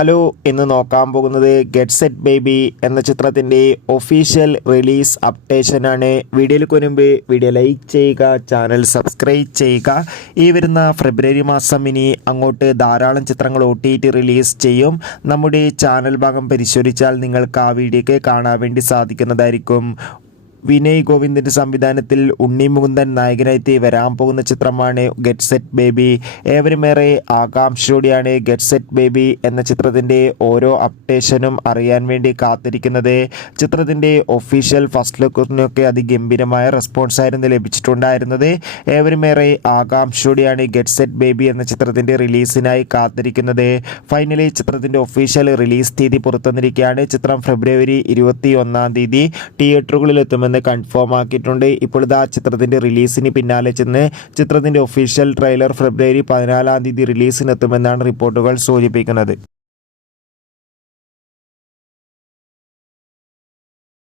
Hello, ഇന്ന് നോക്കാൻ പോകുന്നത് ഗെറ്റ് സെറ്റ് ബേബി എന്ന ചിത്രത്തിൻ്റെ ഒഫീഷ്യൽ റിലീസ് അപ്ഡേഷനാണ്. വീഡിയോയിലേക്ക് മുൻപ് വീഡിയോ ലൈക്ക് ചെയ്യുക, ചാനൽ സബ്സ്ക്രൈബ് ചെയ്യുക. ഈ വരുന്ന ഫെബ്രുവരി മാസം ഇനി അങ്ങോട്ട് ധാരാളം ചിത്രങ്ങൾ OTT റിലീസ് ചെയ്യും. നമ്മുടെ ചാനൽ ഭാഗം പരിശോധിച്ചാൽ നിങ്ങൾക്ക് ആ വീഡിയോയ്ക്ക് കാണാൻ വേണ്ടി സാധിക്കുന്നതായിരിക്കും. വിനയ് ഗോവിന്ദിൻ്റെ സംവിധാനത്തിൽ ഉണ്ണി മുകുന്ദൻ നായകനായി വരാൻ പോകുന്ന ചിത്രമാണ് ഗെറ്റ് സെറ്റ് ബേബി. ഏവരുമേറെ ആകാംക്ഷയോടെയാണ് ഗെറ്റ് സെറ്റ് ബേബി എന്ന ചിത്രത്തിൻ്റെ ഓരോ അപ്ഡേഷനും അറിയാൻ വേണ്ടി കാത്തിരിക്കുന്നത്. ചിത്രത്തിൻ്റെ ഒഫീഷ്യൽ ഫസ്റ്റ് ലുക്കിനൊക്കെ അതിഗംഭീരമായ റെസ്പോൺസായിരുന്നു ലഭിച്ചിട്ടുണ്ടായിരുന്നത്. ഏവരുമേറെ ആകാംക്ഷയോടെയാണ് ഗെറ്റ് സെറ്റ് ബേബി എന്ന ചിത്രത്തിൻ്റെ റിലീസിനായി കാത്തിരിക്കുന്നത്. ഫൈനലി ചിത്രത്തിൻ്റെ ഒഫീഷ്യൽ റിലീസ് തീയതി പുറത്തുവന്നിരിക്കുകയാണ്. ചിത്രം ഫെബ്രുവരി 21 തിയേറ്ററുകളിലെത്തുമെന്ന് കൺഫേം ആക്കിയിട്ടുണ്ട്. ഇപ്പോൾ ഇതാ ചിത്രത്തിൻ്റെ റിലീസിന് പിന്നാലെ ചെന്ന് ചിത്രത്തിൻ്റെ ഒഫീഷ്യൽ ട്രെയിലർ ഫെബ്രുവരി 14 റിലീസിനെത്തുമെന്നാണ് റിപ്പോർട്ടുകൾ സൂചിപ്പിക്കുന്നത്.